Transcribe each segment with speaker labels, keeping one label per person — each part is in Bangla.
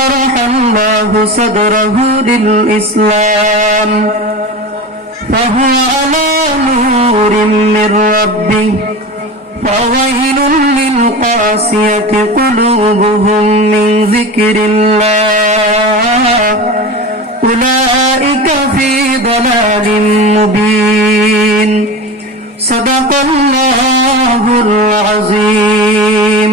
Speaker 1: شرح الله صدره للإسلام. فهو على نور من ربه فويل للقاسية قلوبهم من ذكر الله. أولئك في ضلال مبين. صدق الله العظيم.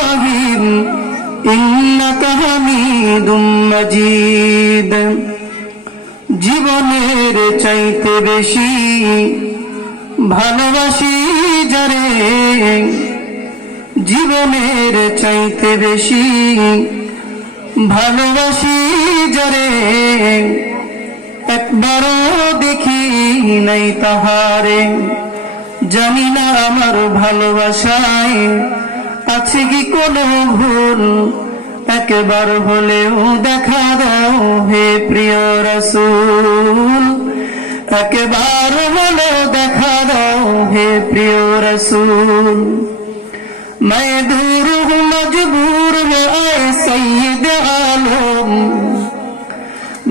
Speaker 1: إنك حميد مجيد জীবনের চাইতে বেশি ভালোবাসি যারে জীবনের চাইতে বেশি ভালোবাসি যারে একবারও দেখি নাই তাহারে জানি না আমার ভালোবাসায় আছে কি কোনো ভুল একবার হলেও দেখা দাও হে প্রিয় রসুল একবার হলেও দেখা দাও হে প্রিয় রসুল मैं दूर हूँ मजबूर है आए सैयद आलम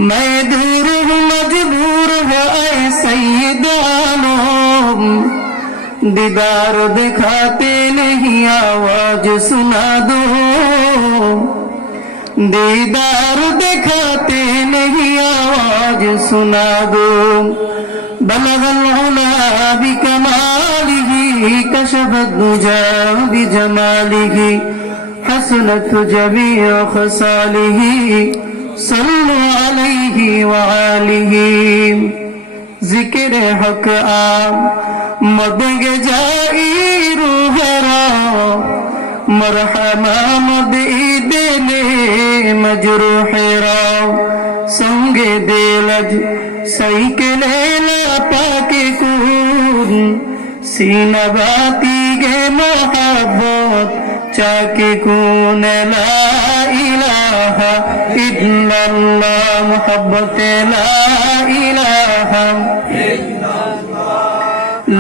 Speaker 1: मैं दूर हूँ मजबूर है आए सैयद आलम दीदार दिखाते नहीं आवाज सुना दो दीदार दिखाते नहीं आवाज सुना दो बलगल होना भी कमालिगी कशब गुजा भी जमालिगी हसनत जबी खसालिही सल्लु अलैहि वालिही जिक्र हक आम मदगे जाई रूहरा, मरहमा मदी देने मजरूहरा संगे दिलज सही के लेला पाके कूद सीना बाती गे मोहब्बत, चाके कून ला इलाहा। इल्लल्लाह मोहब्बत ला इलाहा।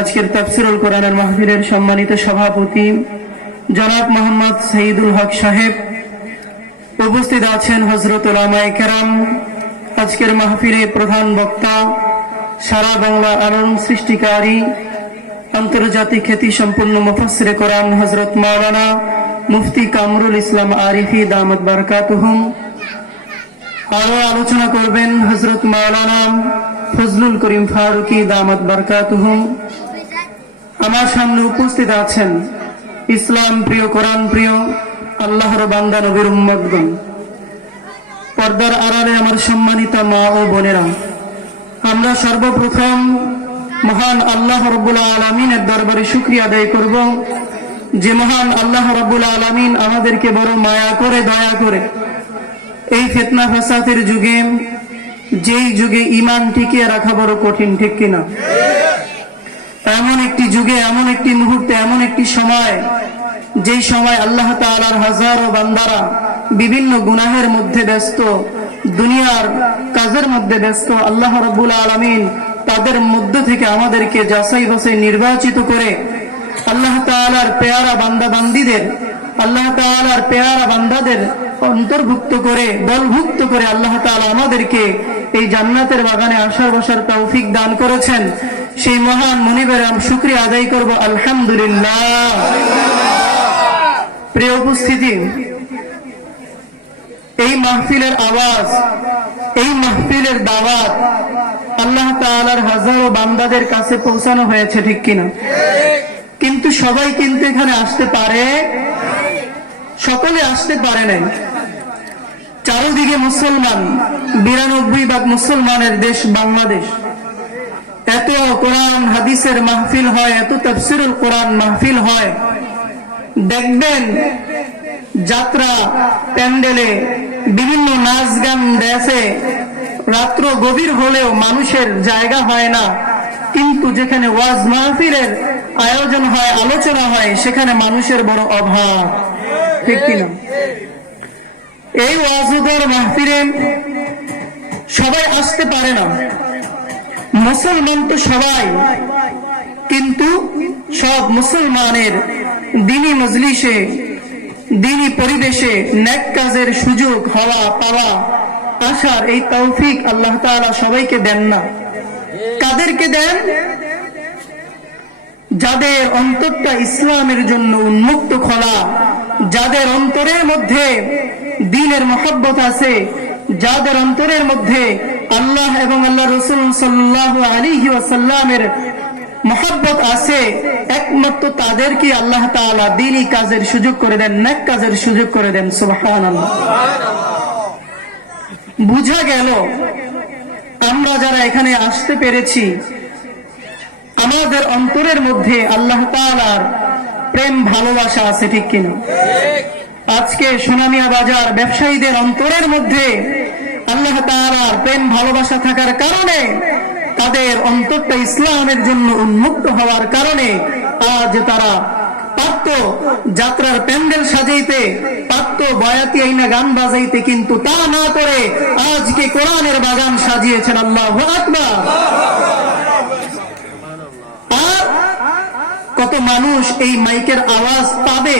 Speaker 1: আজকের তাফসিরুল কোরআনের মাহফিলের সম্মানিত সভাপতি জনাব মোহাম্মদ শহীদুল হক সাহেব উপস্থিত আছেন হজরত ওলামায়ে কেরাম। আজকের মাহফিলে প্রধান বক্তা, সারা বাংলা আলোড়ন সৃষ্টিকারী, আন্তর্জাতিক খ্যাতি সম্পন্ন মুফাসসিরে কোরআন হজরত মাওলানা মুফতি কামরুল ইসলাম আরিফি দামত বারকাতুহুম। আরও আলোচনা করবেন হজরত মাওলানা ফজলুল করিম ফারুকি দামত বারকাতুহুম। আমার সামনে উপস্থিত আছেন ইসলাম প্রিয়, কোরআন প্রিয়, আল্লাহর বান্দা নবীর উম্মতগণ। পর্দার আড়ালে আমার সম্মানিত মা ও বোনেরা, আমরা সর্বপ্রথম মহান আল্লাহ রব্বুল আলমিনের দরবারে শুক্রিয়া আদায় করব। যে মহান আল্লাহ রব্বুল আলমিন আমাদেরকে বড় মায়া করে, দয়া করে এই ফেতনা ফাসাদের যুগে, যেই যুগে ইমান টিকিয়ে রাখা বড় কঠিন, ঠিক কিনা? এমন একটি যুগে, এমন একটি মুহূর্তে, এমন একটি সময়, যেই সময় আল্লাহ তাআলার হাজারো বান্দারা বিভিন্ন গুনাহের মধ্যে ব্যস্ত, দুনিয়ার কাজের মধ্যে ব্যস্ত, আল্লাহ রব্বুল আলমিন তাদের মধ্য থেকে আমাদেরকে যাচাই বাছাই নির্বাচিত করে আল্লাহ তাআলার পেয়ারা বান্দা বান্দিদের, আল্লাহ তাআলার পেয়ারা বান্দাদের অন্তর্ভুক্ত করে দলভুক্ত করে আল্লাহ তাআলা আমাদেরকে এই জান্নাতের বাগানে আসার বসার তৌফিক দান করেছেন। সেই মহান মনিবের আমি শুক্রিয়া আদায় করব, আলহামদুলিল্লাহ। প্রিয় উপস্থিতি, এই মাহফিলের আওয়াজ, এই মাহফিলের দাওয়াত আল্লাহ তাআলার হাজারো বান্দাদের কাছে পৌঁছানো হয়েছে ঠিক কিনা? কিন্তু সবাই কিন্তু এখানে আসতে পারে? সকলে আসতে পারে নাই। চারোদিকে মুসলমান, বিরানব্বই ভাগ মুসলমানের দেশ বাংলাদেশ। এত কোরআন হাদিসের মাহফিল হয়, এত তফসিরুল কোরআন মাহফিল হয়। দেখবেন যাত্রা প্যান্ডেলে বিভিন্ন নাচ গান দেশে রাত্র গভীর হলেও মানুষের জায়গা হয় না। কিন্তু যেখানে ওয়াজ মাহফিলের আয়োজন হয়, আলোচনা হয়, সেখানে মানুষের বড় অভাব। ঠিক কিনা? এই ওয়াজুদের মাহফিলে সবাই আসতে পারে না। মুসলমান তো সবাই, কিন্তু সব মুসলমানের দিনী মজলিসে, দিনী পরিবেশে ন্যাক কাজের সুযোগ, হওয়া, পাওয়া, আসার এই তৌফিক আল্লাহ তাআলা সবাইকে দেন না। কাদেরকে দেন? যাদের অন্তরটা ইসলামের জন্য উন্মুক্ত খোলা, যাদের অন্তরের মধ্যে দিনের মহব্বত আছে, যাদের অন্তরের মধ্যে আল্লাহ এবং আল্লাহ রসুল সাল্লাহ আলী ওয়াসাল্লামের মহব্বত আছে, একমাত্র তাদেরকে আল্লাহ তাআলা দিনই কাজের সুযোগ করে দেন, নেক কাজের সুযোগ করে দেন সুবহান বুঝা গেল, আমরা যারা এখানে আসতে পেরেছি, আমাদের অন্তরের মধ্যে আল্লাহ তাআলার প্রেম, ভালোবাসা আছে ঠিক কিনা? আজকে সোনামিয়া বাজার ব্যবসায়ীদের অন্তরের মধ্যে আল্লাহ তাআলার প্রেম ভালোবাসা থাকার কারণে, তাদের অন্তরটা ইসলামের জন্য উন্মুক্ত হওয়ার কারণে আজ তারা যাত্রার প্যান্ডেল সাজাইতে বয়াতি আইনা গান বাজাইতে কিন্তু তা না করে আজকে কোরআনের বাগান সাজিয়েছেন আল্লাহ আকবার। আর কত মানুষ এই মাইকের আওয়াজ পাবে,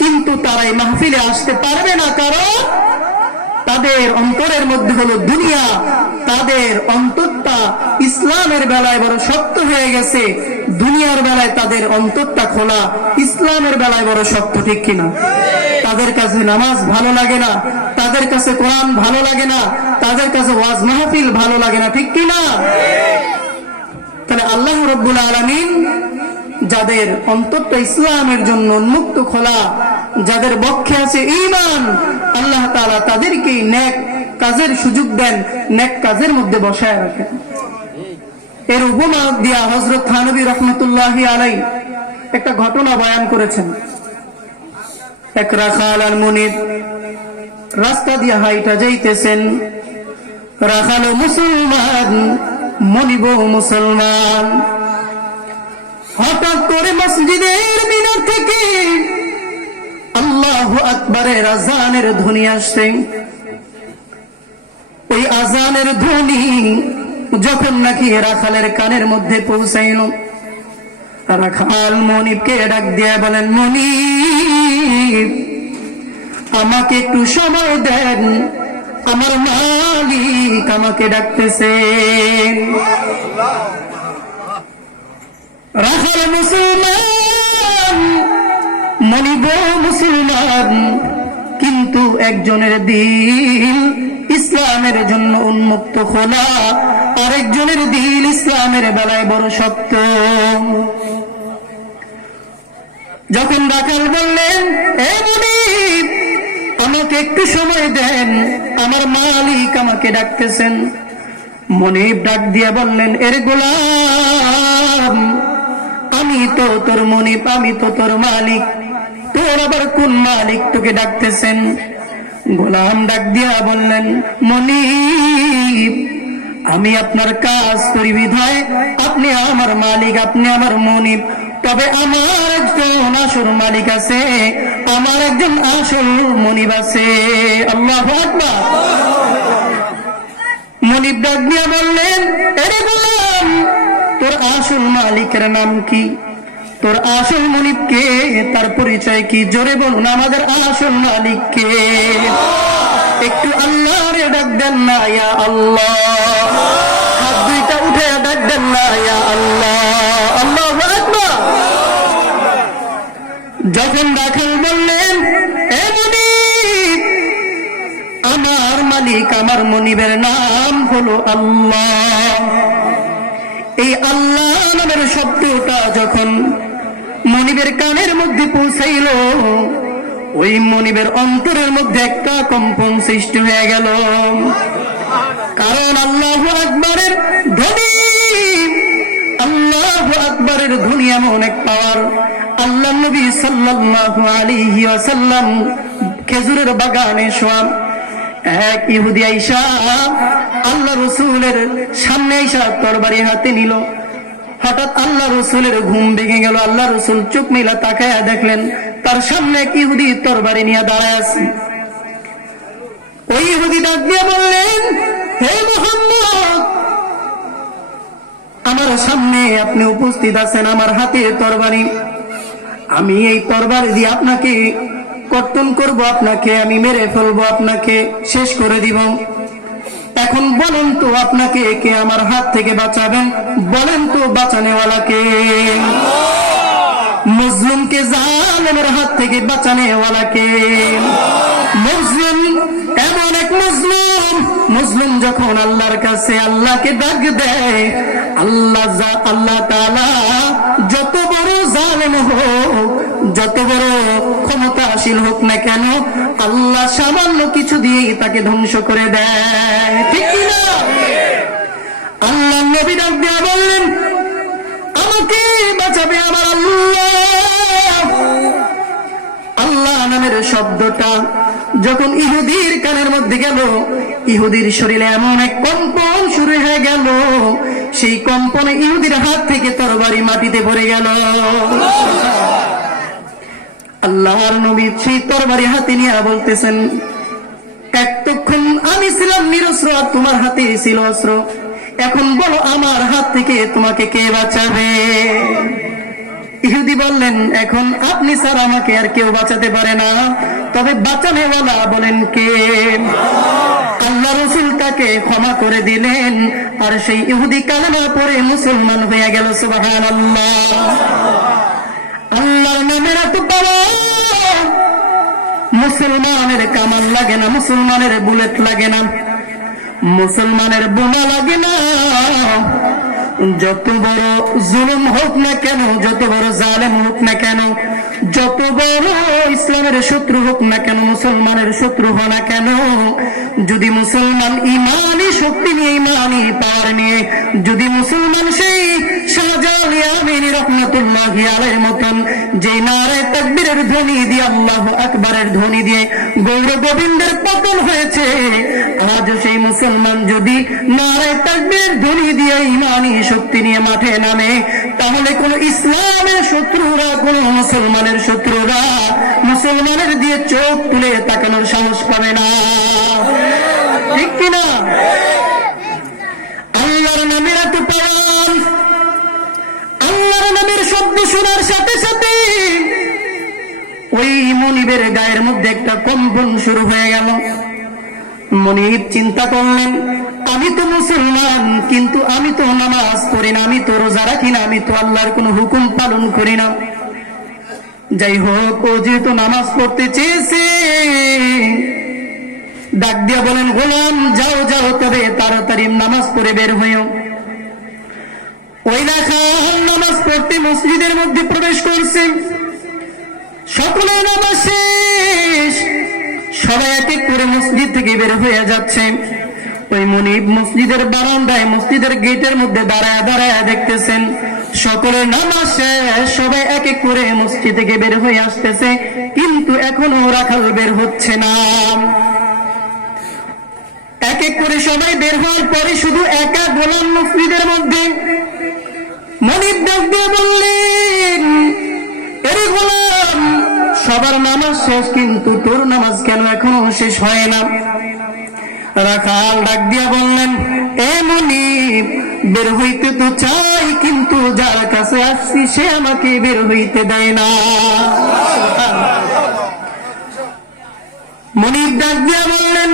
Speaker 1: কিন্তু তারা এই মাহফিলে আসতে পারবে না, কারণ তাদের অন্তরের মধ্যে হলো দুনিয়া। তাদের অন্তরটা ইসলামের বেলায় বড় শক্ত হয়ে গেছে। দুনিয়ার বেলায় তাদের অন্তরটা খোলা, ইসলামের বেলায় বড় শক্ত, ঠিক কিনা? তাদের কাছে নামাজ ভালো লাগে না, তাদের কাছে কোরআন ভালো লাগে না, তাদের কাছে ওয়াজ মাহফিল ভালো লাগে না, ঠিক কিনা? তাহলে আল্লাহ রব্বুল আলমিন যাদের অন্তরটা ইসলামের জন্য উন্মুক্ত, খোলা যাদের বক্ষে আছে ইমান আল্লাহ তাআলা তাদেরকে নেক কাজের সুযোগ দেন, নেক কাজের মধ্যে বসায় রাখেন। এর উপমা দিয়া হজরত থানবী রহমতুল্লাহ আলাই একটা ঘটনা বয়ান করেছেন। এক রাখাল আর মনির রাস্তা দিয়ে হাইটা যাইতেছেন। রাখাল মুসলমান, মনিব মুসলমান। হঠাৎ করে মসজিদের মিনার থেকে আল্লাহ আকবরের আজানের ধ্বনি আসছে। ওই আজানের ধ্বনি যখন নাকি রাখালের কানের মধ্যে পৌঁছাইল রাখাল মনিবকে ডাক দিয়ে বলেন মনিব আমাকে একটু সময় দেন আমার মালিক আমাকে ডাকতেছেন রাখাল মুসলমান মনিব মুসলমান, কিন্তু একজনের দিল ইসলামের জন্য উন্মুক্ত খোলা, আরেকজনের দিল ইসলামের বেলায় বড় যখন বললেন মনিব, আমাকে একটু সময় দেন, আমার মালিক আমাকে ডাকতেছেন। মনিব ডাক দিয়ে বললেন, এর গোলাম, আমি তো তোর মনিপ আমি তো তোর মালিক। তোর আবার কোন মালিক তোকে ডাকতেছেন? গোলাম ডাক দিয়া বললেন মনিপ আমি আপনার কাজ করি বিধায় আপনি আমার মালিক, আপনি আমার মনিপ তবে আমার একজন আসল মালিক আছে, আমার একজন আসল মনিব আছে। আল্লাহ আকবার। মনিব ডাক দিয়া বললেন তোর আসল মালিকের নাম কি? তোর আসল মনিব কে তার পরিচয় কি জোরে বলুন আমাদের আসল মালিক কে একটু আল্লাহ রে ডাক দেন না, ইয়া আল্লাহ। হাত দুইটা উঠে ডাক দেন না, ইয়া আল্লাহ। আল্লাহ যখন বললেন আমার মালিক, আমার মনিবের নাম হলো আল্লাহ। এই আল্লাহ নামের শব্দটা যখন মনিবের কানের মধ্যে পৌঁছাইল। ওই মনিবের অন্তরের মধ্যে একটা কম্পন সৃষ্টি হয়ে গেল। কারণ আল্লাহ আকবরের আল্লাহ আকবরের এমন এক পাওয়ার। আল্লাহ নবী সাল্লাল্লাহু আলাইহি ওয়াসাল্লাম খেজুরের বাগানে এক ইহুদি আইসা আল্লাহ রসুলের সামনে আইসা তরবারি হাতে নিল। হঠাৎ আল্লাহ রসুলের ঘুম ভেঙে গেল। আল্লাহ রসুল চোখ মিলা তাকায়া দেখলেন, তার সামনে এক ইহুদি তরবারি নিয়ে দাঁড়ায় আছে। ওই ইহুদি ডাক দিয়ে বললেন, হে মোহাম্মদ, আমার সামনে আপনি উপস্থিত আছেন আমার হাতে তরবারি। আমি এই তরবারি দিয়ে আপনাকে কর্তন করব, আপনাকে আমি মেরে ফেলব, আপনাকে শেষ করে দিব। এখন বলেন তো আপনাকে কে আমার হাত থেকে বাঁচাবেন? বলেন তো বাঁচানেওয়ালাকে। মুসলিমকে জালেমের হাত থেকে বাঁচানেওয়ালাকে। মুসলিম এমন এক মুসলিম মুসলিম যখন আল্লাহর কাছে আল্লাহকে ডাক দেয়, আল্লাহ আল্লাহ তালা যত বড় জালেম হোক যত বড় ক্ষমতাশীল হোক না কেন, আল্লাহ সামান্য কিছু দিয়েই তাকে ধ্বংস করে দেয়। ঠিক আল্লাহ নবী ডাক বললেন, আমাকে বাঁচাবে আমার আল্লাহ। আল্লাহ নামের শব্দটা যখন ইহুদির কানের মধ্যে গেল, ইহুদির শরীরে এমন এক কম্পন শুরু হয়ে গেল, সেই কম্পনে ইহুদির হাত থেকে তরবারি মাটিতে পড়ে গেল। আল্লাহর নবী সেই তরবারি হাতে নিয়ে বলতেছেন, এতক্ষণ আমি ছিলাম নিরস্ত্র আর তোমার হাতে ছিল অস্ত্র। এখন বলো আমার হাত থেকে তোমাকে কে বাঁচাবে? ইহুদি বললেন, এখন আপনি স্যার আমাকে আর কেউ বাঁচাতে পারে না। তবে বাঁচানেওয়ালা বলেন কে? আল্লাহ রসুল তাকে ক্ষমা করে দিলেন, আর সেই ইহুদি কালেমা পরে মুসলমান হয়ে গেল সুবাহান আল্লাহ মুসলমানের কামান লাগে না, মুসলমানের বুলেট লাগে না, মুসলমানের বোমা লাগে না। যত বড় জুলুম হোক না কেন, যত বড় জালেম হোক না কেন, যত বড় ইসলামের শত্রু হোক না কেন, মুসলমানের শত্রু হো না কেন, যদি মুসলমান ইমানি শক্তি নিয়ে ইমানি পাওয়ার নিয়ে যদি মুসলমান সেই তাহলে কোন ইসলামের শত্রুরা, কোন মুসলমানের শত্রুরা মুসলমানের দিয়ে চোখ তুলে তাকানোর সাহস পাবে না। ঠিক কিনা? আল্লাহর নামের এত শব্দ শোনার সাথে সাথে ওই মনিবের গায়ের মধ্যে একটা কম্পন শুরু হয়ে গেল। মনিব চিন্তা করলেন, আমি তো মুসলমান, কিন্তু আমি তো নামাজ পড়ি না, আমি তো রোজা রাখি না, আমি তো আল্লাহর কোনো হুকুম পালন করি না। যাই হোক, ও যেহেতু নামাজ পড়তে চেয়েছে, ডাক দিয়া বলেন, গোলাম, যাও যাও, তবে তাড়াতাড়ি নামাজ পড়ে বের হইও ওই নামাজ পড়তে মসজিদের মধ্যে প্রবেশ করছে। সকলে নামাজ শেষ। সবাই এক এক করে মসজিদ থেকে বের হয়ে যাচ্ছে। ওই মনিব মসজিদের বারান্দায়, মসজিদের গেটের মধ্যে দাঁড়ায় দাঁড়ায় দেখতেছেন সকলের নামাজ শেষ। সবাই এক এক করে মসজিদ থেকে বের হয়ে আসতেছে, কিন্তু এখনও রাখাল বের হচ্ছে না। এক এক করে সবাই বের হওয়ার পরে শুধু একা গোলাম মসজিদের মধ্যে মনিব ডাক দিয়ে বললেন, এরে গোলাম, সবার নামাজ শেষ, কিন্তু তোর নামাজ কেন এখনও শেষ হয় না? রাখাল ডাক দিয়া বললেন, এ মনিব, বের হইতে তো চাই, কিন্তু যার কাছে আসছি, সে আমাকে বের হইতে দেয় না। মনিব ডাক দিয়া বললেন,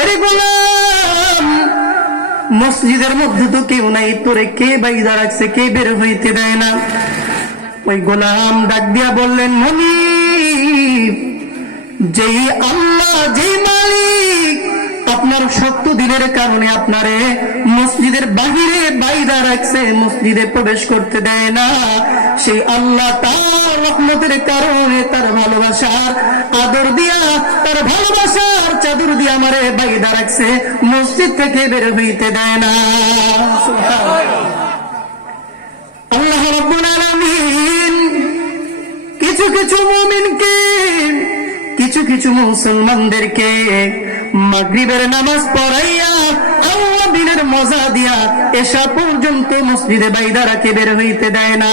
Speaker 1: এরে গোলাম মসজিদের মধ্যে তো কেউ নাই তোরে কে বাইদা রাখছে কে বের হইতে দেয় না। ওই গোলাম ডাক দিয়া বললেন মনি যেই আল্লাহ, যেই মালিক, আপনার শক্ত দিনের কারণে আপনারে মসজিদের বাহিরে বাইদা রাখছে মসজিদে প্রবেশ করতে দেয় না। সেই আল্লাহ তার রহমতের কারণে তার ভালোবাসার আদর দিয়া, তার ভালোবাসার চাদর দিয়া আমারে বাইদা রাখছে, মসজিদ থেকে বের হইতে দেয় না। আল্লাহ রাব্বুল কিছু কিছু মুমিনকে, কিছু কিছু মুসলমানদেরকে মাগরিবের নামাজ পড়াইয়া, আল্লাহ দিনের মজা দিয়া এসা পর্যন্ত মসজিদে বাইদারাকে বের হইতে দেয় না।